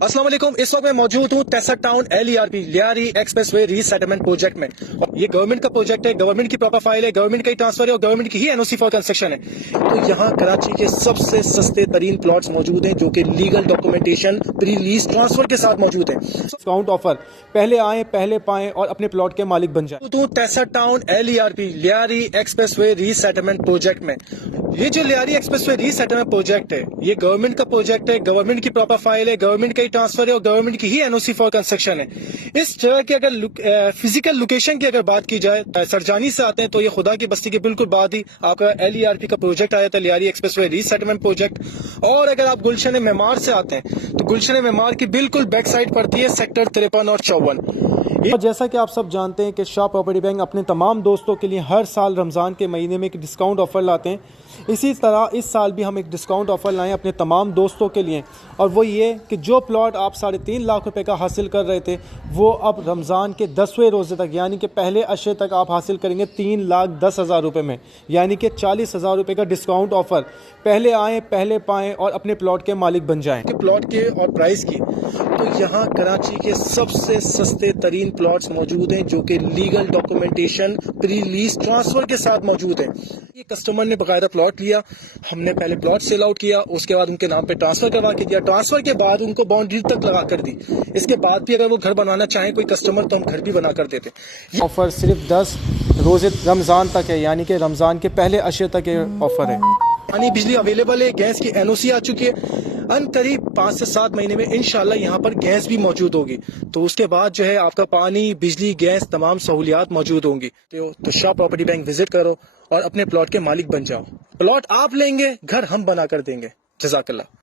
अस्सलाम वालेकुम। इस वक्त मैं मौजूद हूँ tasar town LERP Lyari expressway resettlement project में। ये गवर्नमेंट का प्रोजेक्ट है, गवर्नमेंट की प्रॉपर फाइल है, गवर्नमेंट का ही ट्रांसफर है और गवर्नमेंट की ही NOC फॉर कंस्ट्रक्शन है। तो यहाँ कराची के सबसे सस्ते तरीन प्लॉट्स मौजूद हैं जो कि legal documentation pre lease transfer के साथ मौजूद है। डिस्काउंट ऑफर, पहले आए पहले पाएं और अपने प्लॉट के मालिक बन जाए। तो tasar town LERP Lyari expressway resettlement project में ये जो लियारी एक्सप्रेसवे रीसेटलमेंट प्रोजेक्ट है, ये गवर्नमेंट का प्रोजेक्ट है, गवर्नमेंट की प्रॉपर फाइल है, गवर्नमेंट का ही ट्रांसफर है और गवर्नमेंट की ही NOC फॉर कंस्ट्रक्शन है। इस जगह की अगर फिजिकल लोकेशन की अगर बात की जाए, सरजानी से आते हैं तो ये खुदा की बस्ती के बिल्कुल बाद ही आपका LERP का प्रोजेक्ट आया था, लियारी एक्सप्रेसवे रीसेटलमेंट प्रोजेक्ट। और अगर आप गुलशन मेमार से आते हैं तो गुलशन मेमार की बिल्कुल बैक साइड पड़ती है सेक्टर 53 और 54। और जैसा कि आप सब जानते हैं कि शाह प्रॉपर्टी बैंक अपने तमाम दोस्तों के लिए हर साल रमज़ान के महीने में एक डिस्काउंट ऑफ़र लाते हैं। इसी तरह इस साल भी हम एक डिस्काउंट ऑफ़र लाएं अपने तमाम दोस्तों के लिए, और वो ये कि जो प्लॉट आप 3.5 लाख रुपए का हासिल कर रहे थे वो अब रमज़ान के 10वें रोज़े तक यानी कि पहले अशरे तक आप हासिल करेंगे 3,10,000 रुपये में, यानी कि 40,000 रुपये का डिस्काउंट ऑफ़र। पहले आएँ पहले पाएँ और अपने प्लॉट के मालिक बन जाएँ। प्लॉट के और प्राइस की तो यहाँ कराची के सबसे सस्ते तरीन प्लॉट्स मौजूद हैं जो कि legal documentation pre lease transfer के साथ मौजूद है। ये कस्टमर ने बकायदा प्लॉट लिया, हमने पहले प्लॉट सेल आउट किया, उसके बाद उनके नाम पे ट्रांसफर करवा के दिया, ट्रांसफर के बाद उनको बाउंड्री तक लगा कर दी। इसके बाद भी अगर वो घर बनाना चाहें कोई कस्टमर तो हम घर भी बना कर देते। ऑफ़र सिर्फ 10 रोज़े रमज़ान तक है, यानी कि रमज़ान के पहले अशरे तक ये ऑफ़र है। पानी बिजली अवेलेबल है, गैस की NOC आ चुकी है। करीब 5 से 7 महीने में इंशाल्लाह यहाँ पर गैस भी मौजूद होगी, तो उसके बाद जो है आपका पानी बिजली गैस तमाम सहूलियात मौजूद होंगी। तो शाह प्रॉपर्टी बैंक विजिट करो और अपने प्लॉट के मालिक बन जाओ। प्लॉट आप लेंगे, घर हम बना कर देंगे। जज़ाकल्लाह।